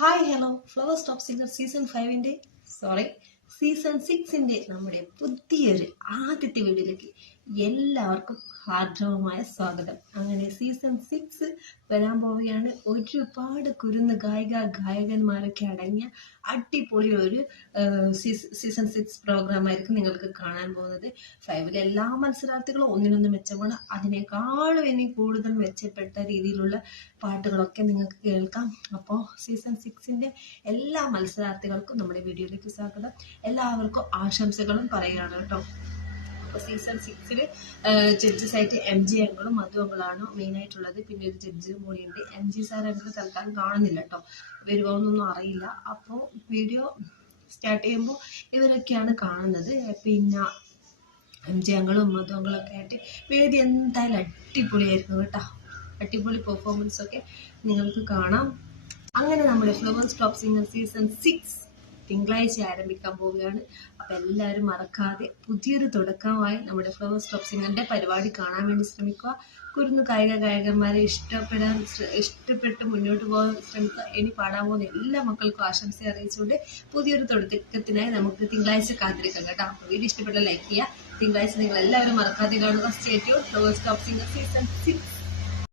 Hi hello Flowers Top Singer season ഫൈവിന്റെ sorry season സിക്സിന്റെ നമ്മുടെ പുതിയൊരു ആദ്യത്തെ വീഡിയോയിലേക്ക് എല്ലാവർക്കും ഹാർദവമായ സ്വാഗതം. അങ്ങനെ സീസൺ സിക്സ് വരാൻ പോവുകയാണ്. ഒരുപാട് കുരുന്ന് ഗായിക ഗായകന്മാരൊക്കെ അടങ്ങിയ അടിപൊളി ഒരു സീസൺ സിക്സ് പ്രോഗ്രാം ആയിരിക്കും നിങ്ങൾക്ക് കാണാൻ പോകുന്നത്. ഫൈവിലെ എല്ലാ മത്സരാർത്ഥികളും ഒന്നിനൊന്ന് മെച്ചമാണ് അതിനേക്കാളും ഇനി കൂടുതൽ മെച്ചപ്പെട്ട രീതിയിലുള്ള പാട്ടുകളൊക്കെ നിങ്ങൾക്ക് കേൾക്കാം. അപ്പോൾ സീസൺ സിക്സിന്റെ എല്ലാ മത്സരാർത്ഥികൾക്കും നമ്മുടെ വീഡിയോയിലേക്ക് സ്വാഗതം. എല്ലാവർക്കും ആശംസകളും പറയുകയാണ് കേട്ടോ. അപ്പോൾ സീസൺ സിക്സിൽ ജഡ്ജസ് ആയിട്ട് എം ജി അങ്കിളും മധു അങ്കളാണ് മെയിനായിട്ടുള്ളത് പിന്നെ ഒരു ജഡ്ജും കൂടിയുണ്ട് എം ജി സാർ അങ്കിൾ തൽക്കാലം കാണുന്നില്ല കേട്ടോ വരുമോന്നൊന്നും അറിയില്ല. അപ്പോൾ വീഡിയോ സ്റ്റാർട്ട് ചെയ്യുമ്പോൾ ഇവരൊക്കെയാണ് കാണുന്നത്. പിന്നെ എം ജി അങ്കളും മധു അങ്കളൊക്കെ ആയിട്ട് വേദി എന്തായാലും അടിപൊളിയായിരുന്നു കേട്ടോ. അടിപൊളി പെർഫോമൻസ് ഒക്കെ നിങ്ങൾക്ക് കാണാം. അങ്ങനെ നമ്മുടെ Flowers Top Singer season six തിങ്കളാഴ്ച ആരംഭിക്കാൻ പോവുകയാണ്. അപ്പോൾ എല്ലാവരും മറക്കാതെ പുതിയൊരു തുടക്കമായി നമ്മുടെ ഫ്ലവർ സിംഗറിന്റെ പരിപാടി കാണാൻ വേണ്ടി ശ്രമിക്കുക. കുരുന്ന് കായിക ഗായകന്മാരെ ഇഷ്ടപ്പെടാൻ ഇഷ്ടപ്പെട്ട് മുന്നോട്ട് പോകാൻ ശ്രമിക്കുക. ഇനി പാടാൻ പോകുന്ന എല്ലാ മക്കൾക്കും ആശംസ അറിയിച്ചുകൊണ്ട് പുതിയൊരു തുടക്കത്തിനായി നമുക്ക് തിങ്കളാഴ്ച കാത്തിരിക്കാം കേട്ടോ. അപ്പോൾ വീഡിയോ ഇഷ്ടപ്പെട്ട ലൈക്ക് ചെയ്യുക. തിങ്കളാഴ്ച നിങ്ങൾ എല്ലാവരും മറക്കാതെ കാണുക. Stay tuned Flowers Top Singer season six